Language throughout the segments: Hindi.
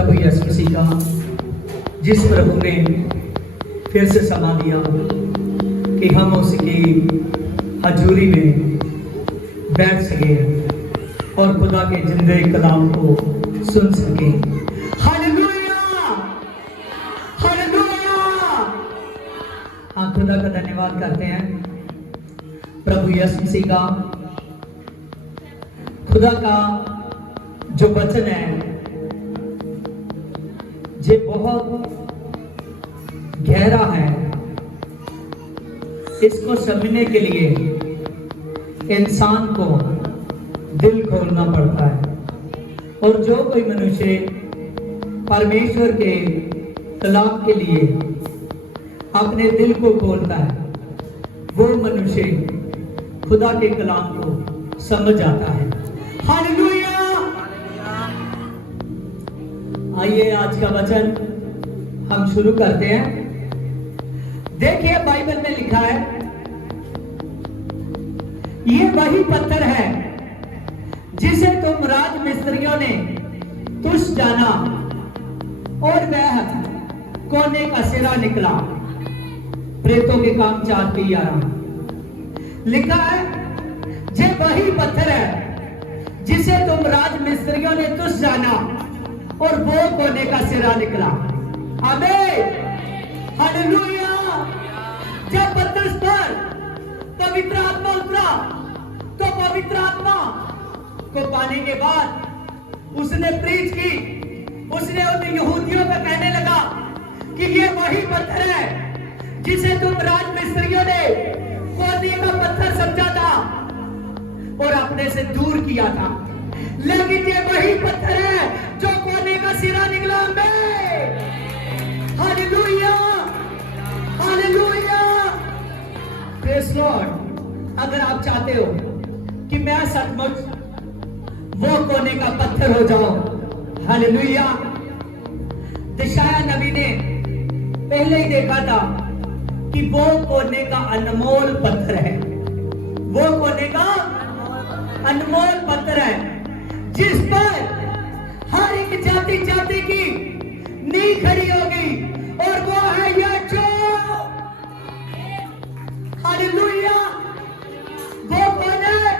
प्रभु यीशु मसीह का, जिस प्रभु ने फिर से समा दिया कि हम उसकी हजूरी में बैठ सके और खुदा के जिंदे कलाम को सुन सके। Hallelujah, hallelujah. हाँ, खुदा का धन्यवाद करते हैं प्रभु यीशु मसीह का। खुदा का जो वचन है ये बहुत गहरा है। इसको समझने के लिए इंसान को दिल खोलना पड़ता है, और जो कोई मनुष्य परमेश्वर के कलाम के लिए अपने दिल को खोलता है वो मनुष्य खुदा के कलाम को समझ आता है। हालेलुया। आइए आज का वचन हम शुरू करते हैं। देखिए बाइबल में लिखा है, ये वही पत्थर है जिसे तुम राज मिस्त्रियों ने तुच्छ जाना और वह कोने का सिरा निकला। प्रेतों के काम 4:11 लिखा है, ये वही पत्थर है जिसे तुम राज मिस्त्रियों ने तुच्छ जाना और वो कोने का सिरा निकला। आमीन, हालेलुया। जब पत्थर पर पवित्र आत्मा उतरा तो पवित्र आत्मा को पाने के बाद उसने प्रीच की। उसने उन यहूदियों को कहने लगा कि ये वही पत्थर है जिसे तुम राज मिस्त्रियों ने कोने का पत्थर समझा था और अपने से दूर किया था, लेकिन ये वही पत्थर है जो कोने का सिरा निकला। में हालेलुया, हालेलुया, प्रेज़ लॉर्ड। अगर आप चाहते हो कि मैं सचमुच वो कोने का पत्थर हो जाऊं, हालेलुया। यशायाह नबी ने पहले ही देखा था कि वो कोने का अनमोल पत्थर है, वो कोने का अनमोल पत्थर है जिस पर हर एक जाति जाति की नींव खड़ी होगी, और वो है यीशु। हालेलुया। वो कौन है?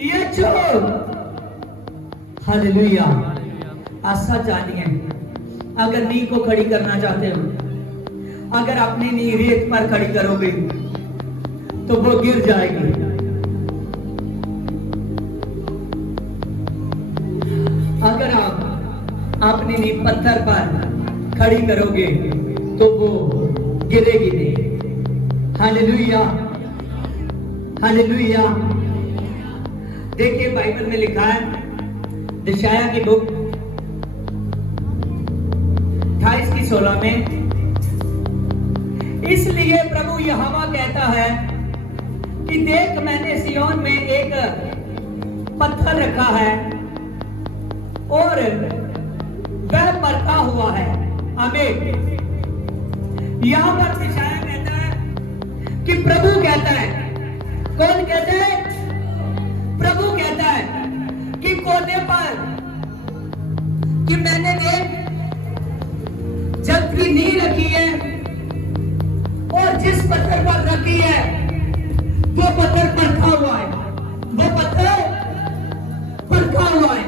यीशु। हालेलुया। आशा जानिए, अगर नींव को खड़ी करना चाहते हो, अगर अपनी नींव रेत पर खड़ी करोगे तो वो गिर जाएगी। अगर आप अपनी नींव पत्थर पर खड़ी करोगे तो वो गिरेगी नहीं। Hallelujah, hallelujah. देखिए बाइबल में लिखा है, यशायाह की बुक 28:16 में, इसलिए प्रभु यहोवा कहता है कि देख मैंने सिय्योन में एक पत्थर रखा है और वह परखा हुआ है। आमीन। यहां पर यशायाह कहता है कि प्रभु कहता है। कौन कहता है? प्रभु कहता है कि कोने पर कि मैंने देख जब की नींव रखी है और जिस पत्थर पर रखी है वो पत्थर परखा हुआ है, वो पत्थर परखा हुआ है।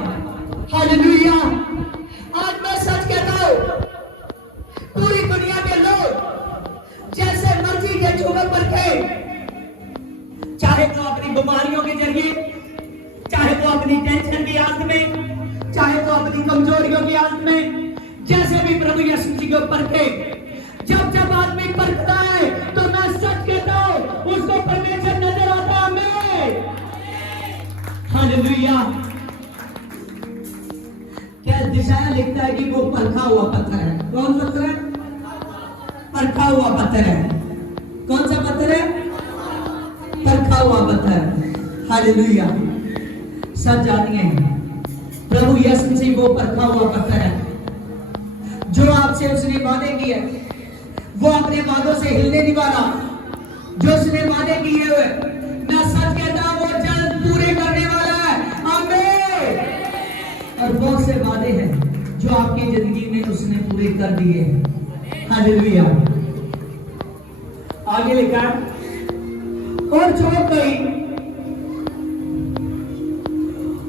हालेलुया। आज मैं सच कहता हूं, पूरी दुनिया के लोग जैसे मर्जी के छुए परखे, चाहे वो अपनी बीमारियों के जरिए, चाहे वो अपनी टेंशन की हालत में, चाहे वो अपनी कमजोरियों की हालत में, जैसे भी प्रभु यीशु जी को परखे। जब जब आदमी परखता है तो मैं सच कहता हूं उसको परमेश्वर नजर आता है। हालेलुया। क्या यशायाह लिखता है कि वो परखा हुआ पत्थर है। कौन पत्थर है? परखा हुआ पत्थर है। कौन सा पत्थर है? परखा हुआ पत्थर। हालेलुया। सच जानिए, प्रभु यीशु मसीह वो परखा हुआ पत्थर है जो आपसे उसने वादे किए, वो अपने वादों से हिलने नहीं वाला। जो उसने वादे किए हुए, मैं सच कहता हूं वो जल्द पूरे करने वाला है। आमीन। और बहुत से वादे हैं जो आपकी जिंदगी में उसने पूरे कर दिए हैं। हालेलुया। आगे लिखा है, और जो कोई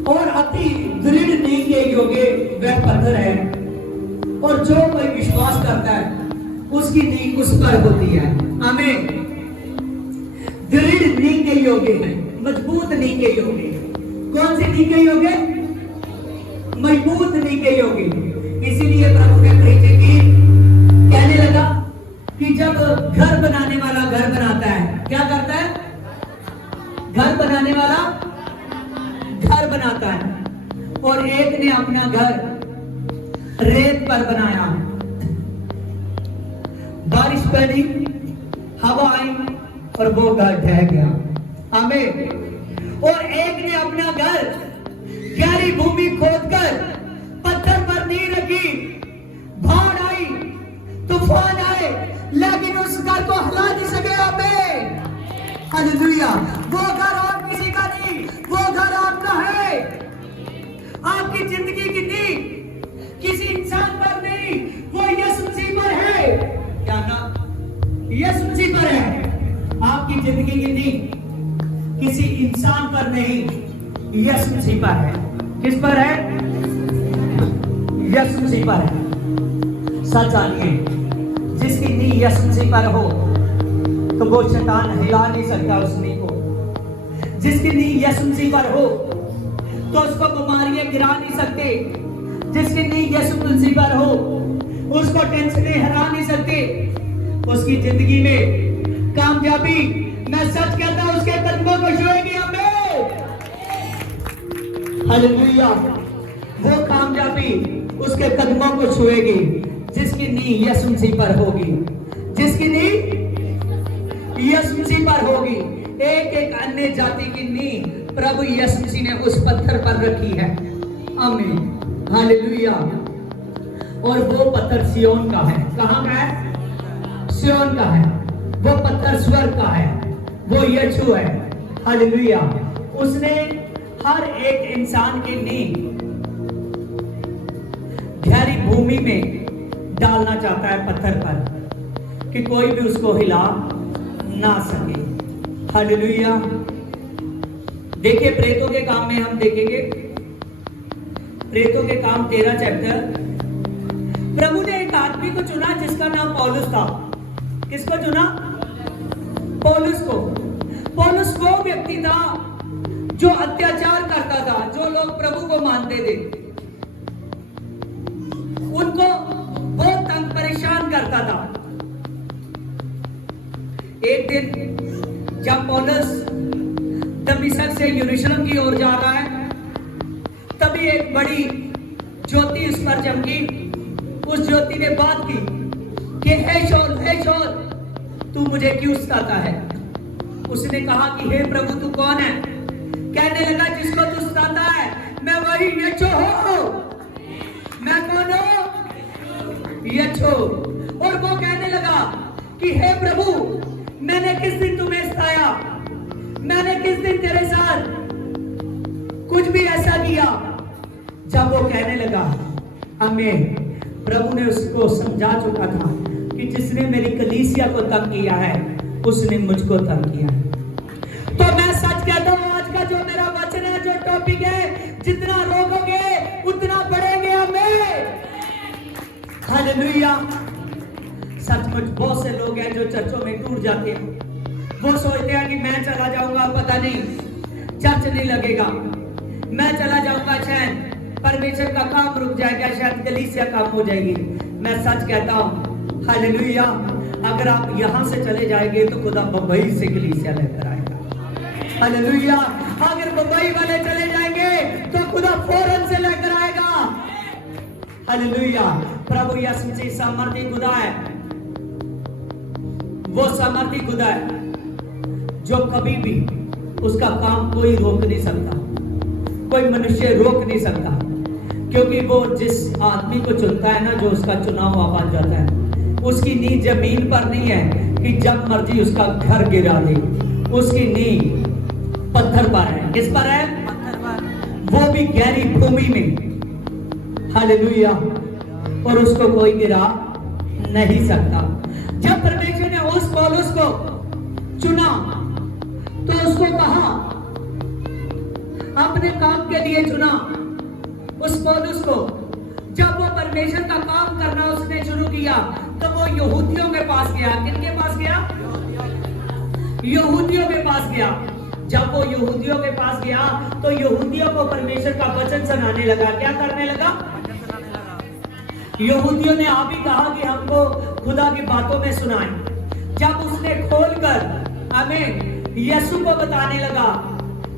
और अति दृढ़ नींव के योग्य वह पत्थर है, और जो कोई विश्वास करता है उसकी नींव उस पर होती है। आमीन। दृढ़ नींव के योग्य है, मजबूत नींव के योग्य। कौन सी नींव के योग्य? मजबूत नींव के योग्य। इसीलिए प्रभु ने प्रीति की कहने लगा कि जब घर बनाने वाला घर बनाता है, क्या करता है? घर बनाने वाला घर बनाता है, और एक ने अपना घर रेत पर बनाया। बारिश पड़ी, हवा आई और वो घर ढह गया। आमीन। और एक ने अपना घर गहरी भूमि खोदकर पत्थर पर नींव रखी, बाढ़ आई, तूफान आए, लेकिन उस घर को हिला नहीं सके। आमीन। हालेलुया। वो घर और किसी का नहीं, वो घर आपका है। आपकी जिंदगी की नींव किसी इंसान पर नहीं, वो यीशु मसीह पर है। क्या नाम? यीशु मसीह पर है। आपकी जिंदगी की नींव किसी इंसान पर नहीं, यीशु मसीह पर है। किस पर है? यीशु मसीह पर है। सच जानिए, जिसकी नींव यीशु मसीह पर हो तो वो शैतान हिला नहीं सकता उस नींव को। जिसकी नींव यीशु मसीह पर हो तो उसको बीमारियां गिरा नहीं सकते। जिसकी नींव यीशु मसीह पर हो उसको टेंशन हरा नहीं सकते। उसकी जिंदगी में कामयाबी, मैं सच कहता हूं, उसके कदमों को छुएगी। आमीन। हालेलुया। वो कामयाबी उसके कदमों को छुएगी जिसकी नींव यीशु मसीह पर होगी। जिसकी नींव यीशु मसीह पर होगी। एक एक अन्य जाति की नींव प्रभु यीशु मसीह ने उस पत्थर पर रखी है। आमीन। हालेलुया। और वो पत्थर सियोन का है। कहां का है? सियोन का है। वो पत्थर स्वर्ग का है, वो यीशु है। हालेलुया। उसने हर एक इंसान की नींव गहरी भूमि में डालना चाहता है, पत्थर पर, कि कोई भी उसको हिला ना सके। हालेलुया। देखिए, प्रेतों के काम में हम देखेंगे, प्रेतों के काम 13 चैप्टर। प्रभु ने एक आदमी को चुना जिसका नाम पौलुस था। किसको चुना? पौलुस को। पौलुस वो व्यक्ति था जो अत्याचार करता था, जो लोग प्रभु को मानते थे उनको बहुत तंग परेशान करता था। एक दिन जब पौलुस दमिश्क से यरूशलेम की ओर जा रहा है, तभी एक बड़ी ज्योति उस पर चमकी। उस ज्योति ने बात की कि हे शौल, तू मुझे क्यों सताता है? उसने कहा कि हे प्रभु, तू कौन है? कहने लगा, जिसको तू सताता है मैं वही यीशु हूं। मैं कौन हूं? यीशु। और वो कहने लगा कि हे प्रभु, मैंने किस दिन तुम्हें सताया? मैंने किस दिन तेरे साथ कुछ भी ऐसा किया? जब वो कहने लगा, आमीन, प्रभु ने उसको समझा चुका था कि जिसने मेरी कलीसिया को तंग किया है उसने मुझको तंग किया है। तो मैं सच कहता हूं, आज का जो मेरा वचन है, जो टॉपिक है, जितना रोकोगे उतना बढ़ेंगे। आमीन। हालेलुया। सचमुच बहुत से लोग हैं जो चर्चों में टूट जाते हैं। वो सोचते हैं कि मैं चला जाऊंगा, पता नहीं चर्च नहीं लगेगा, मैं चला जाऊंगा शायद परमेश्वर का काम रुक जाएगा, शायद कलीसिया काम हो जाएगी। मैं सच कहता हूं, हालेलुया, अगर आप यहां से चले जाएंगे तो खुदा बंबई से कलीसिया लेकर आएगा। हालेलुया। अगर बंबई वाले चले जाएंगे तो खुदा फौरन से लेकर आएगा। हालेलुया। प्रभु यीशु मसीह सामर्थी खुदा है। वो सामर्थी खुदा है जो कभी भी उसका काम कोई रोक नहीं सकता, कोई मनुष्य रोक नहीं सकता, क्योंकि वो जिस आदमी को चुनता है ना, जो उसका चुनाव हुआ बन जाता है, उसकी नींव जमीन पर नहीं है कि जब मर्जी उसका घर गिरा दे। उसकी नींव पत्थर पर है। किस पर है? पत्थर पर। वो भी गहरी भूमि में। हालेलुया। और उसको कोई गिरा नहीं सकता। जब परमेश्वर ने उस पौलुस को चुना तो उसको कहा, अपने काम के लिए चुना उस पौलुस को। जब वो परमेश्वर का काम करना उसने शुरू किया तो वो यहूदियों के पास गया। किनके पास गया? यहूदियों के पास गया। जब वो यहूदियों के पास गया तो यहूदियों को परमेश्वर का वचन सुनाने लगा। क्या करने लगा? यहूदियों ने आप ही कहा कि हमको खुदा की बातों में सुनाएं। जब उसने खोलकर हमें यीशु को बताने लगा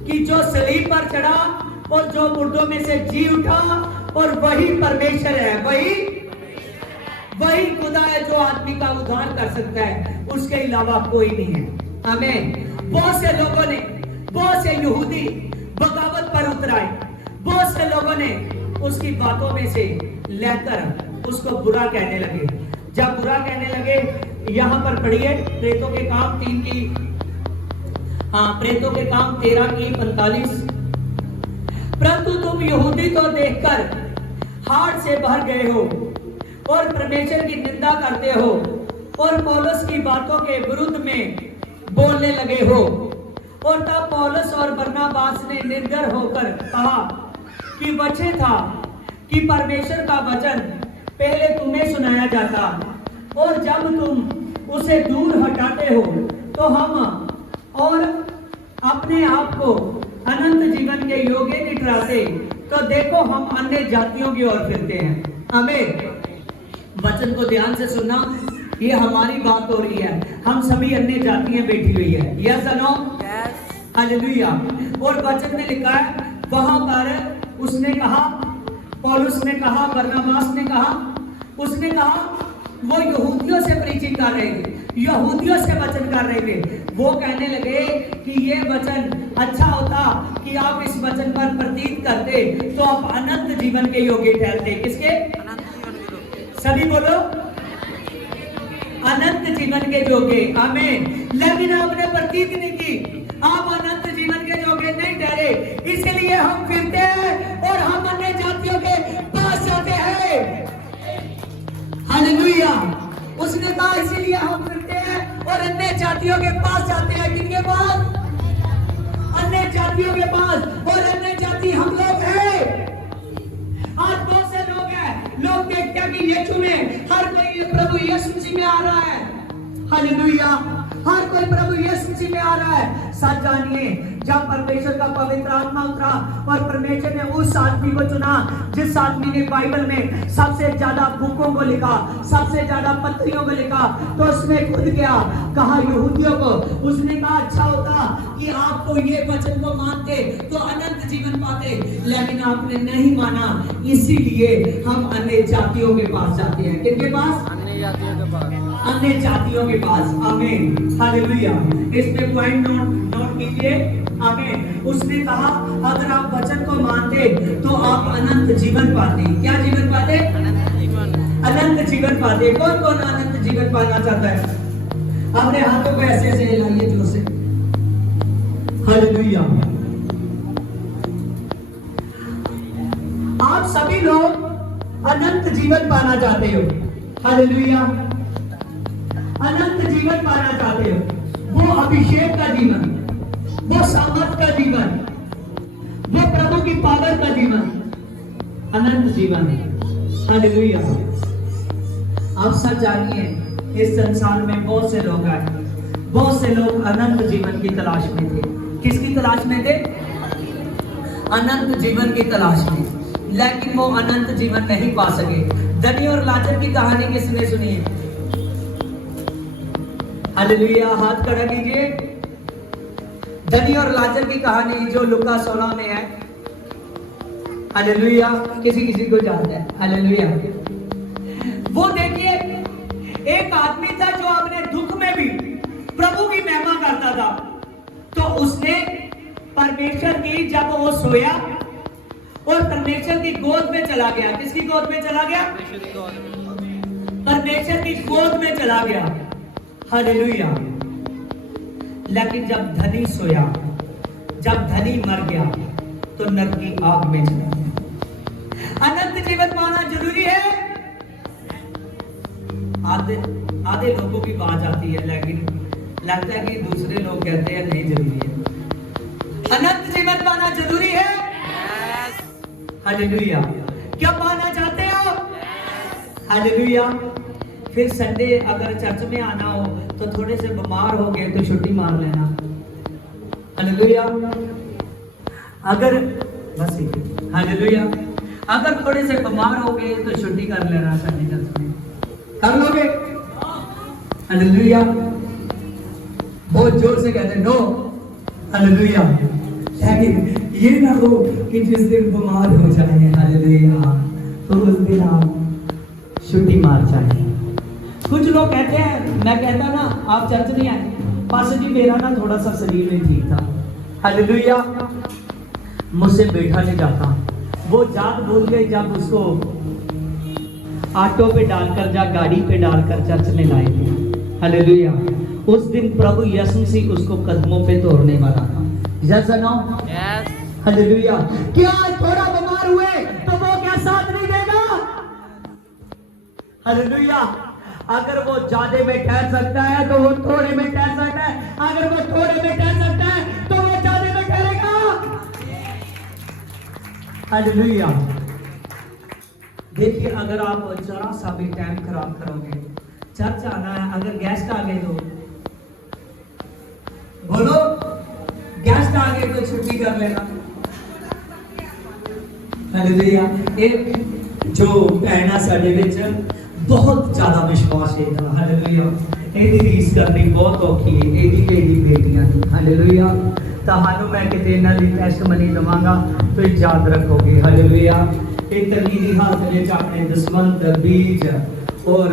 कि जो सलीब पर चढ़ा और जो मुर्दों में से जी उठा और वही परमेश्वर है, वही खुदा है जो आदमी का उद्धार कर सकता है, उसके अलावा कोई नहीं है। हमें बहुत से लोगों ने, बहुत से यहूदी बगावत पर उतराए। बहुत से लोगों ने उसकी बातों में से लेकर उसको बुरा कहने लगे। जब बुरा कहने लगे, यहां पर पढ़िए प्रेतों के काम 3 की, प्रेतों के काम 13 की 45। परंतु तुम यहूदी तो देखकर हाड़ से भर गए हो और परमेश्वर की निंदा करते हो और पौलुस की बातों के विरुद्ध में बोलने लगे हो। और तब पौलुस और बरनबास ने निर्दय होकर कहा कि बचे था कि परमेश्वर का वचन पहले तुम्हें सुनाया जाता और जब तुम उसे दूर हटाते हो तो हम और अपने आप को अनंत जीवन के योग्य नहीं ठहराते, तो देखो हम अन्य जातियों की ओर फिरते हैं। हमें वचन को ध्यान से सुनना, ये हमारी बात हो रही है। हम सभी अन्य जातियां बैठी हुई है। यस और नो? हालेलुया। और वचन में लिखा है, वहां पर उसने कहा, पौलुस ने कहा, बरनबास ने कहा, उसने कहा, वो यहूदियों से प्रीचिंग कर रहे थे, यहूदियों से वचन कर रहे थे। वो कहने लगे कि ये वचन अच्छा होता कि आप इस वचन पर प्रतीत करते तो आप अनंत जीवन के योग्य ठहरते। किसके? सभी बोलो, अनंत जीवन के योग्य। आमीन। लेकिन आपने प्रतीत नहीं की, आप अनंत जीवन के योग्य नहीं ठहरे, इसलिए हम फिरते हैं और हम अन्य जातियों के पास जाते हैं। हालेलुया। उसने कहा इसीलिए हम फिरते हैं और अन्य जातियों के पास जाते हैं। किनके पास? अन्य जातियों के पास। और अन्य जाति हम लोग हैं। आज बहुत से लोग हैं, लोग देखते हैं कि यीशु में हर कोई प्रभु यीशु मसीह में आ रहा है। हालेलुया। हर कोई प्रभु यीशु मसीह में आ रहा है। सच जानिए, जब परमेश्वर का पवित्र आत्मा उतरा और परमेश्वर ने उस आदमी को चुना जिस आदमी ने बाइबल में सबसे ज्यादा बुकों को लिखा, सबसे ज्यादा पत्रियों को लिखा, तो उसने खुद क्या कहा यहूदियों को? उसने कहा अच्छा होता कि आपको ये वचन को मानते तो अनंत जीवन पाते, लेकिन आपने नहीं माना, इसीलिए हम अन्य जातियों के पास जाते हैं। किनके पास? अन्य जातियों के पास। अन्य जातियों के पास। आमीन। हालेलुया। इसमें पॉइंट नोट कीजिए। आमीन। उसने कहा अगर आप वचन को मानते तो आप अनंत जीवन पाते। क्या जीवन पाते? अनंत जीवन पाते। कौन कौन अनंत जीवन पाना चाहता है? अपने हाथों को ऐसे ऐसे हिलाइए जोर से। हालेलुया। आप सभी लोग अनंत जीवन पाना चाहते हो। हालेलुया। अनंत जीवन पाना चाहते हो। वो अभिषेक का जीवन, वो सामर्थ का जीवन, वो प्रभु की पावर का जीवन, अनंत जीवन। हालेलुया। आप सब जानिए, इस संसार में बहुत से लोग आए, बहुत से लोग अनंत जीवन की तलाश में थे। किसकी तलाश में थे? अनंत जीवन की तलाश में, लेकिन वो अनंत जीवन नहीं पा सके। धनी और लाजर की कहानी किसने सुनी है? हालेलुया। हाथ खड़ा कीजिए। धनी और लाजर की कहानी जो लुका 16 में है। हालेलुया। किसी किसी को याद है? हालेलुया। वो देखिए, एक आदमी था जो अपने दुख में भी प्रभु की महिमा करता था। तो उसने परमेश्वर की, जब वो सोया और परमेश्वर की गोद में चला गया। किसकी गोद में चला गया? परमेश्वर की गोद में चला गया। हालेलुया। लेकिन जब धनी सोया, जब धनी मर गया, तो नरक की आग में चला गया। अनंत जीवन पाना जरूरी है। आधे आधे लोगों की आवाज आती है, लेकिन लगता है कि दूसरे लोग कहते हैं नहीं जरूरी है। अनंत जीवन पाना जरूरी है। हालेलुया। क्या पाना चाहते हो? हालेलुया। फिर संडे अगर चर्च में आना हो तो थोड़े से बीमार हो गए तो छुट्टी मार लेना। हालेलुया। अगर बस हालेलुया, अगर थोड़े से बीमार हो गए तो छुट्टी कर लेना संडे चर्च में, कर लोगे? हालेलुया। बहुत जोर से कहते नो। हालेलुया। लेकिन ये ना हो कि जिस दिन बीमार हो जाए, हालेलुया, तो उस दिन आप छुट्टी मार जाए। कुछ लोग कहते हैं, मैं कहता ना आप चर्च नहीं आए, पास जी मेरा ना थोड़ा सा शरीर में ठीक था। हालेलुया। मुझसे बैठा नहीं जाता। वो जात भूल गई जब उसको ऑटो पे डालकर या गाड़ी पे डालकर चर्च में लाए थे। हालेलुया। उस दिन प्रभु यीशु मसीह उसको कदमों पे तोड़ने वाला था। यस और नो? यस। हालेलुया। क्या थोड़ा बीमार हुए तो वो क्या साथ नहीं देगा? हालेलुया। अगर वो ज्यादा में ठहर सकता है तो वो थोड़े में ठहर सकता है, अगर वो थोड़े में ठहर सकता है तो वो ज्यादा में ठहरेगा। हालेलुया। देखिए, अगर आप जरा सा भी टाइम खराब करोगे, चर्च आना है, अगर गेस्ट आ गए तो बोलो, गेस्ट आ गए तो छुट्टी कर लेना। हालेलुया। एक जो भैन साडे विच बहुत ज्यादा विश्वास है। हालेलुया। एदी रीस करनी बहुत औखी है। एदी बेटियां। हालेलुया। ਤੁਹਾਨੂੰ मैं किते इन्हां दी टेस्टमनी दवांगा तो याद रखोगे। हालेलुया। एक तनी दी हाथ विच अपने दसवंत बीज और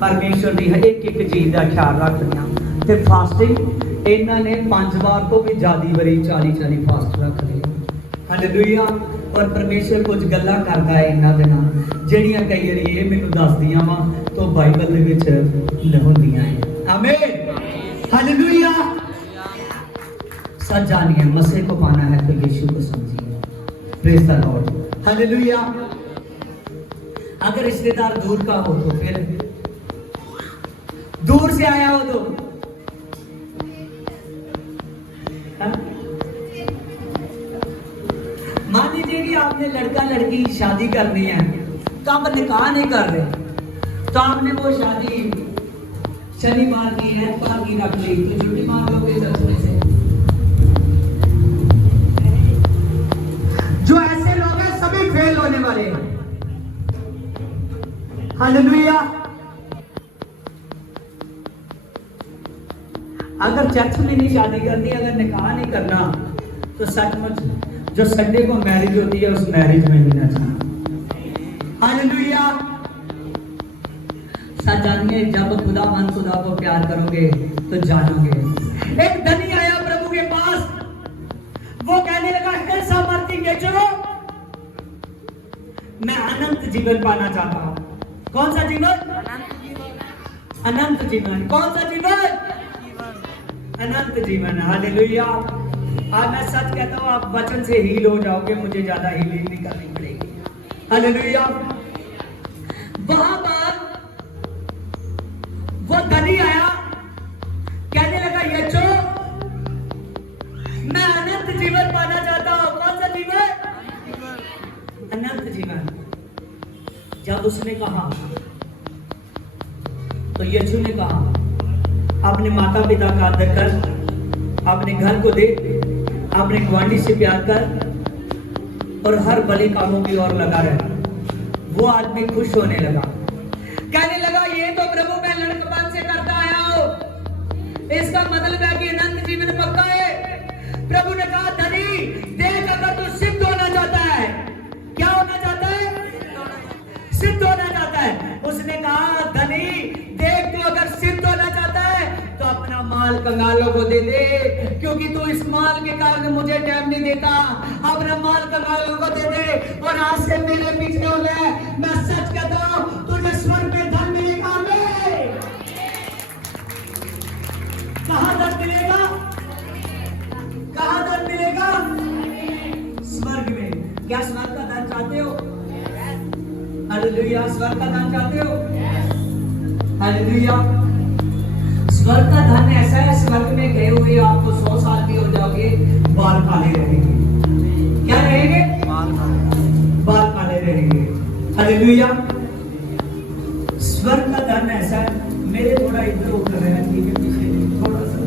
परमेश्वर दी एक एक चीज का ख्याल रखना ते फास्टिंग इन्हां ने 5 बार तो भी ज्यादा बड़ी 40 फास्ट रख लिए। हालेलुया। और परमेश्वर कुछ गल्लां करदा है इन्हां दे नाल ਜਿਹੜੀਆਂ कई वारी ये मैनूं दसदियां वा तो बाइबल दे विच होंदियां हैं। आमीन। हालेलुया। सच जानिए, मसीह को पाना है तो यीशु को समझिए। Praise the Lord. हालेलुया। अगर रिश्तेदार दूर का हो तो फिर दूर से आया हो तो मान लीजिए कि आपने लड़का लड़की शादी करनी है तो आप निकाह नहीं कर रहे, तो आपने वो शादी शनिवार की एतवार की रख ली तो छुट्टी मार लोगे चर्च में से। जो ऐसे लोग हैं सभी फेल होने वाले हैं। हालेलुया। अगर चर्च में नहीं शादी करनी, अगर निकाह नहीं करना, तो सचमुच जो संडे को मैरिज होती है उस मैरिज में नहीं जाना। हालेलुया। सच जानिए, जब खुदा को प्यार करोगे तो जानोगे। एक धनी आया प्रभु के पास, वो कहने लगा, हे सामर्थी बेचो, मैं अनंत जीवन पाना चाहता हूं। कौन सा जीवन? अनंत जीवन। कौन सा जीवन? अनंत जीवन। हालेलुया। आज मैं सच कहता हूं, आप वचन से हील हो जाओगे, मुझे ज्यादा हीलिंग नहीं करनी पड़ेगी। हालेलुया। वहां पर वो धनी आया, कहने लगा, यीशु, मैं अनंत जीवन पाना चाहता हूं। कौन सा जीवन? अनंत जीवन। जब उसने कहा तो यीशु ने कहा, अपने माता पिता का आदर कर, अपने घर को दे, अपने गुआंढी से प्यार कर और हर भले कामों की ओर लगा रहे। वो आदमी खुश होने लगा, कहने लगा, ये तो प्रभु मैं लड़कपन से करता आया हूं, इसका मतलब है कि अनंत जीवन पक्का है। प्रभु ने कहा, धनी देख, अगर तू सिद्ध होना चाहता है, क्या होना चाहता है? सिद्ध होना चाहता है। उसने कहा, धनी देख, तू अगर सिद्ध होना चाहता है तो अपना माल कंगालों को दे दे, क्योंकि तू इस माल के कारण मुझे टाइम नहीं देता। अपना माल कंगालों को दे दे और आज से मेरे पीछे हो गए। मैं सच कहता हूं, तुझे स्वर्ग में धन मिलेगा। कहां धन मिलेगा? कहां धन मिलेगा? स्वर्ग में। क्या स्वर्ग का धन चाहते हो? हालेलुया। स्वर्ग का धन चाहते हो? हालेलुया। स्वर्ग का धन ऐसा है, स्वर्ग में गए हुए आपको 100 साल भी हो जाओगे, बाल काले रहेंगे। क्या रहेंगे? बाल काले रहेंगे। हालेलुया। स्वर्ग का धन ऐसा है, मेरे थोड़ा इधर उधर है, ठीक है, पीछे थोड़ा सा।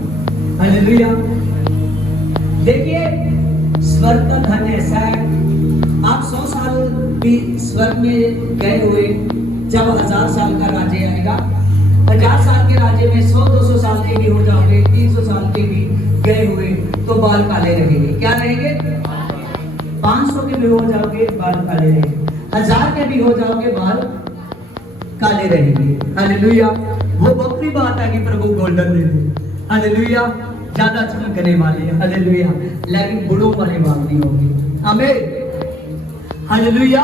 हालेलुया। देखिए, स्वर्ग का धन ऐसा है, आप 100 साल भी स्वर्ग में गए हुए, जब 1000 साल का राज्य आएगा, 1000 साल के राज्य में 100-200 साल के भी हो जाओगे, 300 साल के भी गए हुए, तो बाल काले रहेंगे। क्या रहेंगे? 500 के भी हो जाओगे, बाल काले रहेंगे। 1000 के भी हो जाओगे, बाल काले रहेंगे। हालेलुया। वो बकरी बात है कि प्रभु गोल्डन दे दे। हालेलुया। ज्यादा चमकने वाली है। हालेलुया। लेकिन बुढ़ों वाली बात नहीं होगी। आमीन। हालेलुया।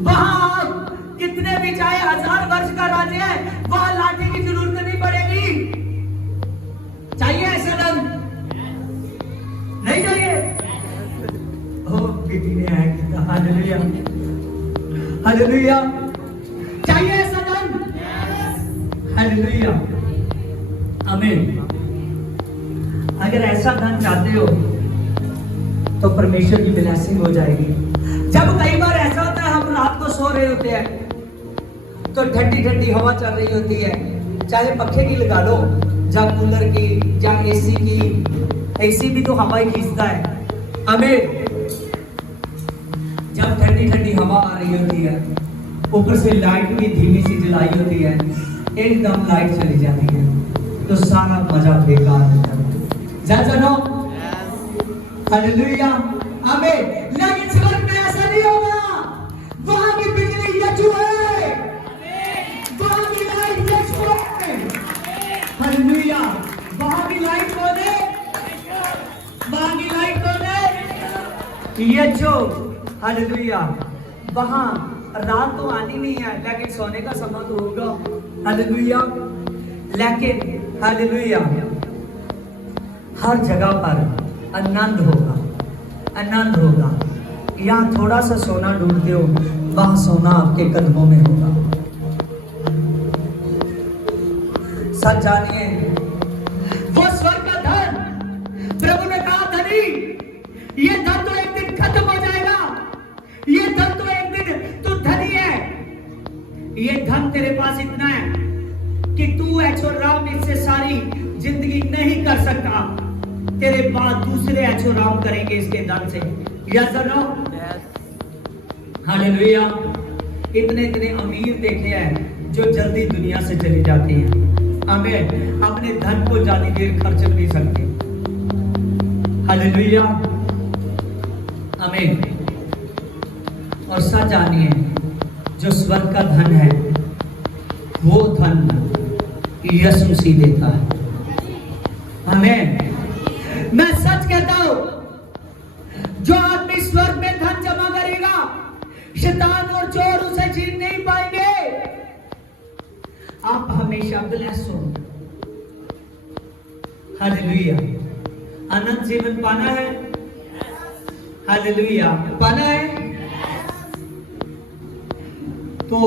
वहां कितने भी चाहे 1000 वर्ष का राज्य है, वहां लाठी की जरूरत नहीं पड़ेगी। चाहिए ऐसा धन? नहीं चाहिए? ओ बेटी ने आया किया। हालेलुया। हालेलुया। चाहिए ऐसा धन? हालेलुया। आमीन। अगर ऐसा धन चाहते हो तो परमेश्वर की ब्लेसिंग हो जाएगी। जब कई बार ऐसा होता है, हम रात को सो रहे होते हैं तो ठंडी ठंडी हवा चल रही होती है, चाहे पंखे की लगा लो, या कूलर की, या एसी की। एसी भी तो हवा ही खींचता है। आमीन। जब ठंडी ठंडी हवा आ रही होती है, ऊपर से लाइट भी धीमी सी जलाई होती है, एकदम लाइट चली जाती है, तो सारा मजा बेकार हो जाता है। जानो? हालेलुया। आमीन। लेकिन स्वर्ग में ऐसा नहीं होगा। वहां की बिजली यीशु है, वहां की लाइट यीशु है। हालेलुया। वहां की लाइट कौन है? वहां की लाइट कौन है? यीशु। हालेलुया। वहां रात तो आनी नहीं है, लेकिन सोने का समय तो होगा। हालेलुया। लेकिन हालेलुया, हर जगह पर आनंद होगा, आनंद होगा। यहाँ थोड़ा सा सोना ढूंढते हो, वहां सोना आपके कदमों में होगा। सच जानिए, वो स्वर्ग का धन, प्रभु ने कहा धनी, ये धन तो एक दिन खत्म हो जाएगा, ये धन तो एक दिन, तू धनी है, ये धन तेरे पास इतना है कि तू ऐशोराम इससे सारी जिंदगी नहीं कर सकता। तेरे बाद दूसरे ऐशोराम करेंगे इसके धन से। यस और नो? हालेलुया। इतने इतने अमीर देखे हैं जो जल्दी दुनिया से चले जाते हैं। आमीन। अपने धन को ज्यादा देर खर्च नहीं सकते। हालेलुया। आमीन। और सच जानिए, जो स्वर्ग का धन है, वो धन यीशु मसीह देता है। आमीन। मैं सच कहता हूं, जो आदमी स्वर्ग में धन जमा करेगा, शैतान और चोर उसे छीन नहीं पाएंगे। आप हमेशा ब्लेस हो। हालेलुया। अनंत जीवन पाना है। हालेलुया। पाना है तो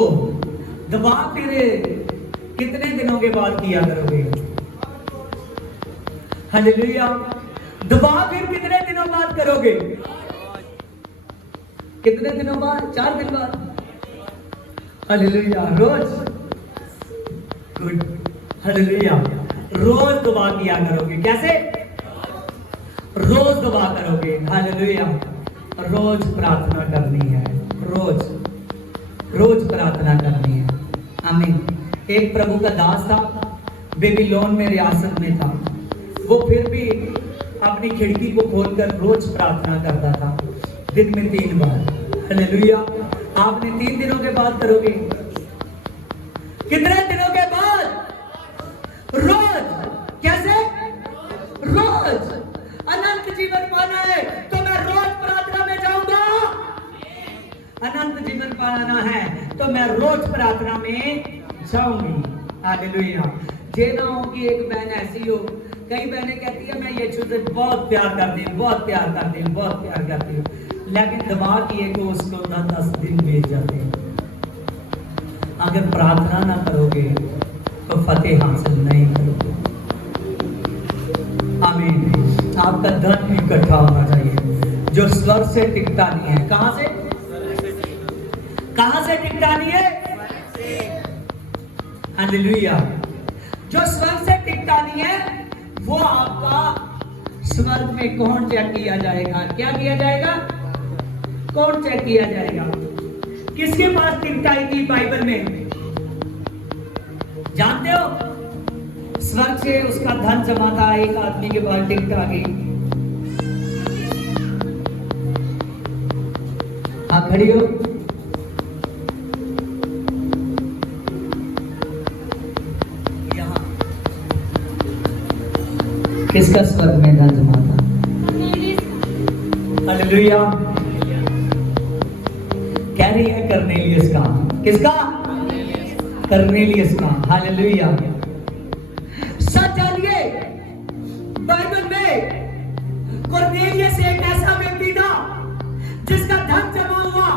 दबा फिर कितने दिनों के बाद किया करोगे? हालेलुया। दबा फिर कितने दिनों बाद करोगे? कितने दिनों बाद? 4 दिन बाद। हालेलुया। रोज। गुड। हालेलुया। रोज दुआ किया करोगे। कैसे? रोज दुआ करोगे। हालेलुया। रोज प्रार्थना करनी है। रोज रोज प्रार्थना करनी है। आमीन। एक प्रभु का दास था, बेबीलोन में रियासत में था। वो फिर भी अपनी खिड़की को खोलकर रोज प्रार्थना करता था, दिन में 3 बार। हालेलुया। आपने 3 दिनों के बाद करोगे? कितने दिनों के बाद? रोज। कैसे? रोज। अनंत जीवन पाना है तो मैं रोज प्रार्थना में जाऊंगा। अनंत जीवन पाना है तो मैं रोज प्रार्थना में जाऊंगी। हालेलुया। जे ना हो कि एक बहन ऐसी हो, कई बहनें कहती है मैं यीशु से बहुत प्यार करती हूँ, बहुत प्यार करती हूँ, बहुत प्यार करती हूँ, लेकिन दबा किए को उसको 10 दिन भेज जाते हैं। अगर प्रार्थना ना करोगे तो फतेह हासिल नहीं करोगे। आमीन। आपका धन इकट्ठा होना चाहिए जो स्वर्ग से टिकता नहीं है। कहां से टिकता नहीं है? हालेलुया। जो स्वर्ग से टिकता नहीं है वो आपका स्वर्ग में कौन चेक किया जाएगा? क्या किया जाएगा? कौन चेक किया जाएगा? किसके पास टिकटाई थी बाइबल में? जानते हो? स्वर्ग से उसका धन जमा था, एक आदमी के पास टिकट आ गई। आप खड़ी हो। यहाँ किसका स्वर्ग में धन जमा था? हालेलुया। कह रही है कर्नेलियस का। किसका? कर्नेलियस का। हालेलुया। सच जानिए, बाइबल में कर्नेलियस एक ऐसा व्यक्ति था जिसका धन जमा हुआ,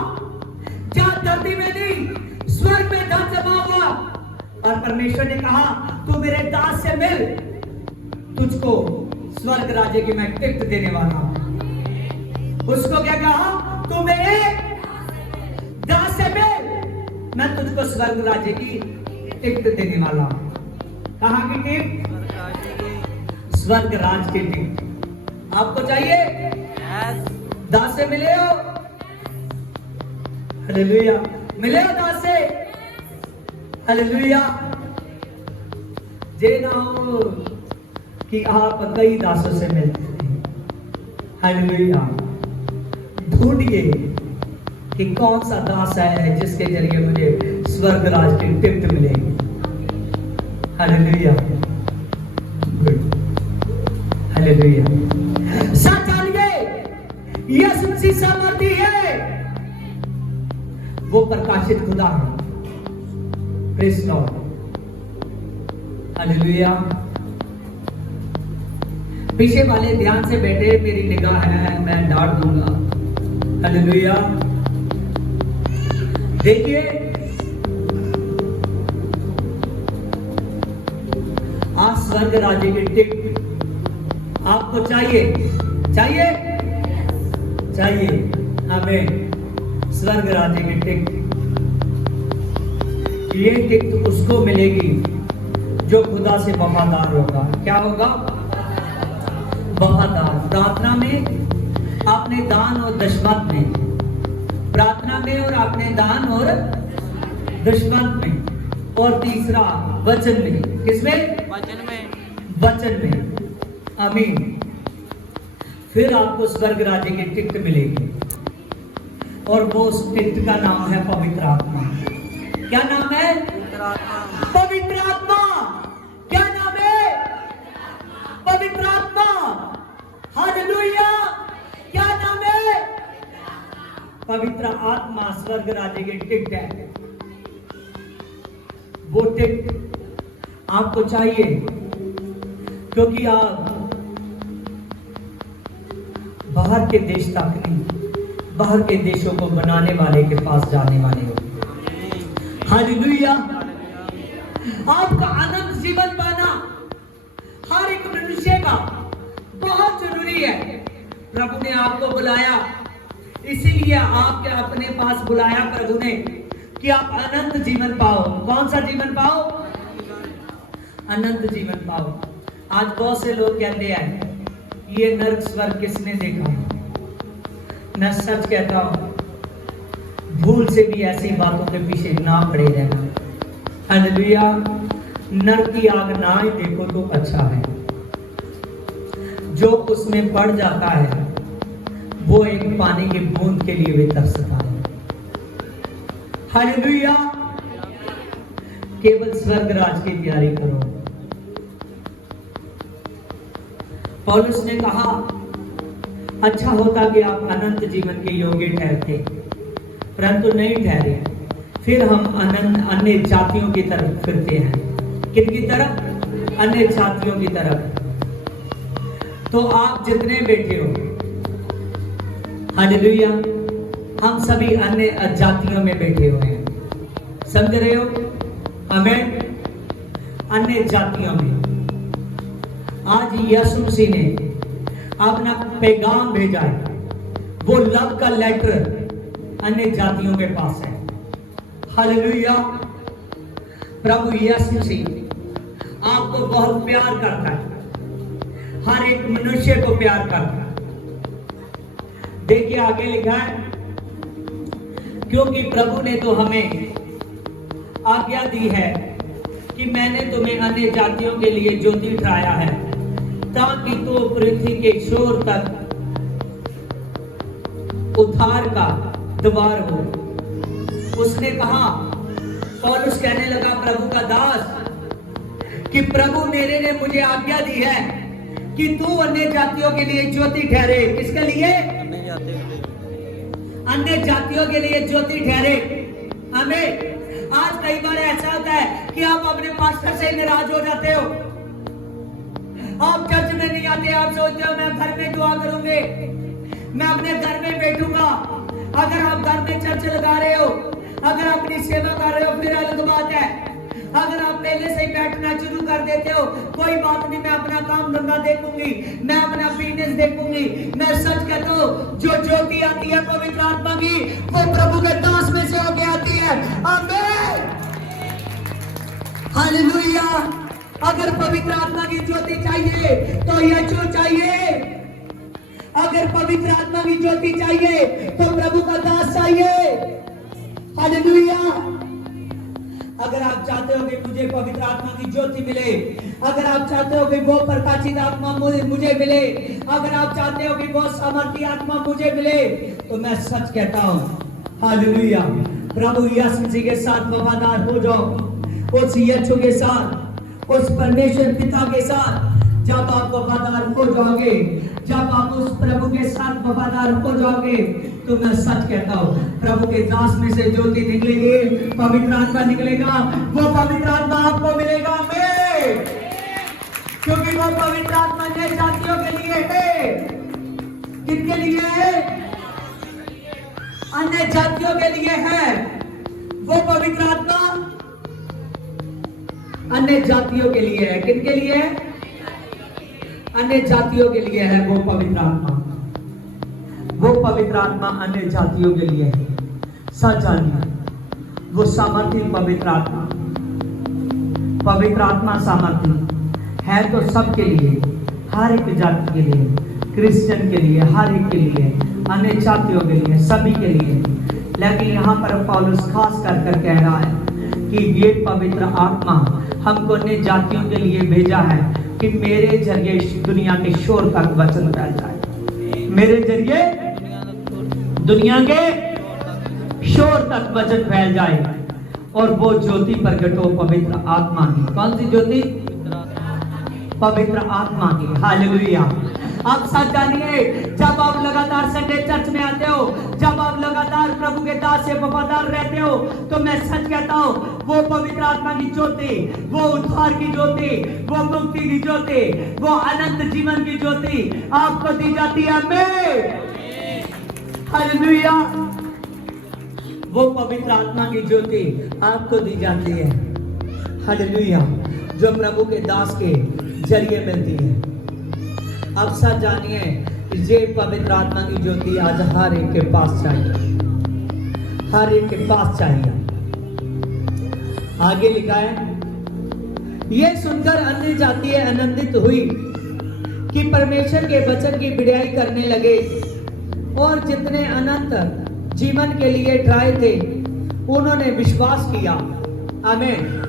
जहां धरती में नहीं स्वर्ग में धन जमा हुआ। और परमेश्वर ने कहा तू मेरे दास से मिल, तुझको स्वर्ग राज्य की मैं टिकट देने वाला हूं। उसको क्या कहा? तू मेरे दास से मिल, मैं तुझको स्वर्ग राज्य की टिकट देने वाला हूं। कहां की टिकट? स्वर्ग राज की टिकट। आपको चाहिए? दास से मिले हो? हालेलुया। मिले हो दास से? हालेलुया। जे ना हो कि आप कई दासों से मिलते हैं। हालेलुया। ढूंढिए कि कौन सा दास है जिसके जरिए मुझे स्वर्ग राज की टिकट मिलेगी। हालेलुया। हालेलुया। सच जानिए, यीशु मसीह सामर्थी है, वो प्रकाशित खुदा है। Praise Lord. हालेलुया। पीछे वाले ध्यान से बैठे, मेरी निगाह है, मैं डांट दूंगा। हालेलुया। देखिए, आज स्वर्ग राज्य की टिकट आपको चाहिए? चाहिए? चाहिए। हमें स्वर्ग राज्य की टिकट, ये टिकट उसको मिलेगी जो खुदा से वफादार होगा। क्या होगा? वफादार। प्रार्थना में, अपने दान और दशमत में, प्रार्थना में और अपने दान और दशमत में, और तीसरा वचन में। किसमें? वचन में। आमीन। फिर आपको स्वर्ग राज्य की टिकट मिलेगी, और वो उस टिकट का नाम है पवित्र आत्मा। क्या नाम है? पवित्र आत्मा। क्या नाम है? पवित्र आत्मा। हालेलुया। क्या नाम है? पवित्र आत्मा स्वर्ग राज्य की टिकट है। वो टिकट आपको चाहिए, क्योंकि आप बाहर के देश तक नहीं, बाहर के देशों को बनाने वाले के पास जाने वाले हो। हालेलुया। आपका अनंत जीवन पाना हर एक मनुष्य का बहुत जरूरी है। प्रभु ने आपको बुलाया, इसीलिए आपके अपने पास बुलाया प्रभु ने कि आप अनंत जीवन पाओ। कौन सा जीवन पाओ? अनंत जीवन पाओ। आज बहुत से लोग कहते हैं ये नरक स्वर्ग किसने देखा है? मैं सच कहता हूं, भूल से भी ऐसी बातों के पीछे ना पड़े रहना। हालेलुया। नरक की आग ना ही देखो तो अच्छा है। जो उसमें पड़ जाता है वो एक पानी की बूंद के लिए भी तरसता है। हालेलुया। केवल स्वर्ग राज की तैयारी करो। पौलुस ने कहा अच्छा होता कि आप अनंत जीवन के योग्य ठहरते, परंतु नहीं ठहरे। फिर हम अन्य जातियों की तरफ फिरते हैं। किनकी तरफ? अन्य जातियों की तरफ। तो आप जितने बैठे हो, हालेलुया, हम सभी अन्य जातियों में बैठे हुए हैं। समझ रहे हो? हमें अन्य जातियों में आज यीशु मसीह ने अपना पैगाम भेजा है, वो लव का लेटर अन्य जातियों के पास है। हालेलुया। प्रभु यीशु मसीह आपको बहुत प्यार करता है, हर एक मनुष्य को प्यार करता है। देखिए आगे लिखा है, क्योंकि प्रभु ने तो हमें आज्ञा दी है कि मैंने तुम्हें अन्य जातियों के लिए ज्योति ठहराया है, ताकि तो पृथ्वी के छोर तक उद्धार का द्वार हो। उसने कहा, पौलुस कहने लगा प्रभु का दास, कि प्रभु मेरे ने मुझे आज्ञा दी है कि तू अन्य जातियों के लिए ज्योति ठहरे। किसके लिए? अन्य जातियों के लिए ज्योति ठहरे। हमें आज कई बार ऐसा होता है कि आप अपने पास्टर से नाराज हो जाते हो, आप चर्च में नहीं आते, आप सोचते हो मैं घर में दुआ करूंगे, मैं अपने घर में बैठूंगा। अगर आप घर में चर्च लगा रहे हो, अगर अपनी सेवा कर रहे हो, फिर अलग बात है। अगर आप पहले से ही बैठना शुरू कर देते हो, कोई बात नहीं, मैं अपना काम धंधा देखूंगी, मैं अपना बिजनेस देखूंगी। मैं सच कहता हूं, जो ज्योति आती है पवित्र आत्मा की, वो प्रभु के दास में से होके आती है। आमीन, हालेलुया। अगर पवित्र आत्मा की ज्योति चाहिए तो यीशु चाहिए। अगर पवित्र आत्मा की ज्योति चाहिए तो प्रभु का दास चाहिए। हालेलुया। अगर आप चाहते हो कि मुझे पवित्र आत्मा की ज्योति मिले, अगर आप चाहते हो कि वो प्रकाशित आत्मा मुझे मिले, अगर आप चाहते हो कि वो सामर्थी आत्मा मुझे मिले, तो मैं सच कहता हूं, हालेलुया, प्रभु यीशु मसीह के साथ वफादार हो जाओ। उस यीशु के साथ, उस परमेश्वर पिता के साथ जब आप वफादार हो जाओगे, जब आप उस प्रभु के साथ वफादार हो जाओगे, तो मैं सच कहता हूँ, प्रभु के दास में से ज्योति निकलेगी, पवित्र आत्मा निकलेगा, वो पवित्र आत्मा आपको मिलेगा। में क्योंकि वो पवित्र आत्मा ने जातियों के लिए है। किनके लिए है? अन्य जातियों के लिए है। वो पवित्र आत्मा अन्य जातियों के लिए है। किनके लिए है? अन्य जातियों के लिए है वो पवित्र आत्मा। वो पवित्र आत्मा अन्य जातियों के लिए है। सच जानिए, वो सामर्थी पवित्र आत्मा, पवित्र आत्मा सामर्थी है तो सबके लिए, हर एक जाति के लिए, क्रिश्चियन के लिए, हर एक के लिए, अन्य जातियों के लिए, सभी के लिए। लेकिन यहाँ पर पौलुस खास कर कह रहा है कि ये पवित्र आत्मा हमको अन्य जातियों के लिए भेजा है कि मेरे जरिए दुनिया के शोर तक वचन फैल जाए। मेरे जरिए दुनिया के शोर तक वचन फैल जाए। और वो ज्योति प्रकट हो पवित्र आत्मा की। कौन सी ज्योति? पवित्र आत्मा की। हालेलुया। आप सच जानिए, जब आप लगातार संडे चर्च में आते हो, जब आप लगातार प्रभु के दास से वफादार रहते हो, तो मैं सच कहता हूँ, वो पवित्र आत्मा की ज्योति, वो उद्धार की ज्योति, वो मुक्ति की ज्योति, वो अनंत जीवन की ज्योति आपको दी जाती है। हालेलुया। वो पवित्र आत्मा की ज्योति आपको दी जाती है। हालेलुया। जो प्रभु के दास के जरिए मिलती है। अब सच जानिए, ये पवित्र आत्मा की ज्योति आज हर एक के पास चाहिए, हर एक के पास चाहिए। आगे लिखा है, ये सुनकर अन्य जातियां आनंदित हुई कि परमेश्वर के वचन की बढ़ाई करने लगे, और जितने अनंत जीवन के लिए ठहराए थे उन्होंने विश्वास किया। आमीन।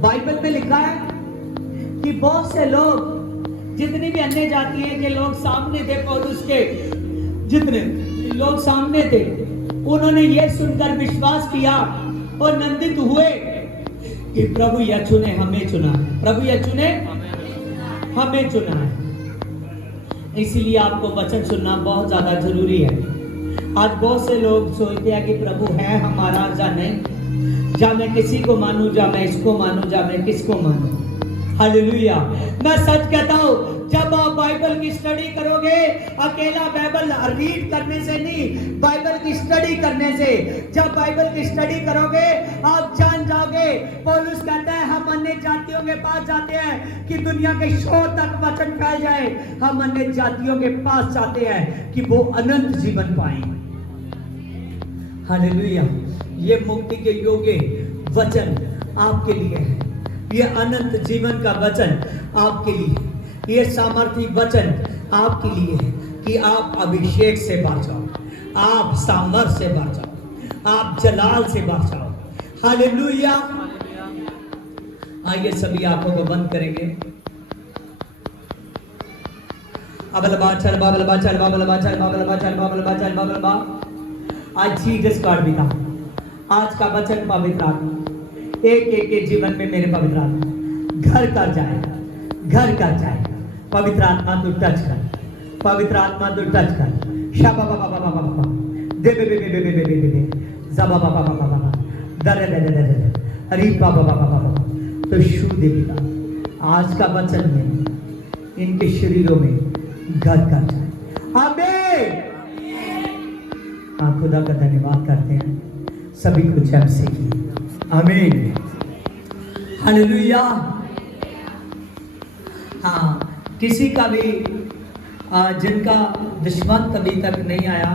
बाइबल में लिखा है कि बहुत से लोग, जितनी भी अन्य जातियों के लोग सामने थे, पौलुस के जितने लोग सामने थे, उन्होंने ये सुनकर विश्वास किया और आनंदित हुए कि प्रभु यीशु ने हमें चुना है। प्रभु यीशु ने हमें चुना है। इसलिए आपको वचन सुनना बहुत ज्यादा जरूरी है। आज बहुत से लोग सोचते हैं कि प्रभु है हमारा या नहीं, जा मैं किसी को मानूं, जा मैं इसको मानूं, जा मैं किसको मानूं। हालेलुया। मैं सच कहता हूं, जब आप बाइबल की स्टडी करोगे, अकेला बाइबल रीड करने से नहीं, बाइबल की स्टडी करने से। जब बाइबल की स्टडी करोगे आप जान जाओगे। पौलुस कहता है हम अन्य जातियों के पास जाते हैं कि दुनिया के शोर तक वचन फैल जाए। हम अन्य जातियों के पास जाते हैं कि वो अनंत जीवन पाए। हालेलुया। ये मुक्ति के योग्य वचन आपके लिए है, ये अनंत जीवन का वचन आपके लिए, ये सामर्थी वचन आपके लिए है कि आप अभिषेक से बढ़ जाओ, आप सामर्थ से बढ़ जाओ, आप जलाल से बढ़ जाओ। हालेलुया। आइए सभी आंखों को बंद करेंगे। आज जीसस कार्ड भी था। आज का वचन पवित्र आत्मा एक एक के जीवन में मेरे पवित्र आत्मा घर कर जाएगा, घर कर जाएगा। पवित्र आत्मा तू टच कर, पवित्र आत्मा तू टच कर। शाबा बाबा बाबा बाबा दे बे बे बे बे बे बे बे जबा बाबा बाबा बाबा दरे दरे दरे अरे बाबा बाबा बाबा तो शू दे पिता। आज का वचन में इनके शरीरों में घर कर जाए। आमीन। हाँ, खुदा का धन्यवाद करते हैं सभी कुछ हमसे की। आमीन। हालेलुया। हाँ, किसी का भी जिनका दुश्मन अभी तक नहीं आया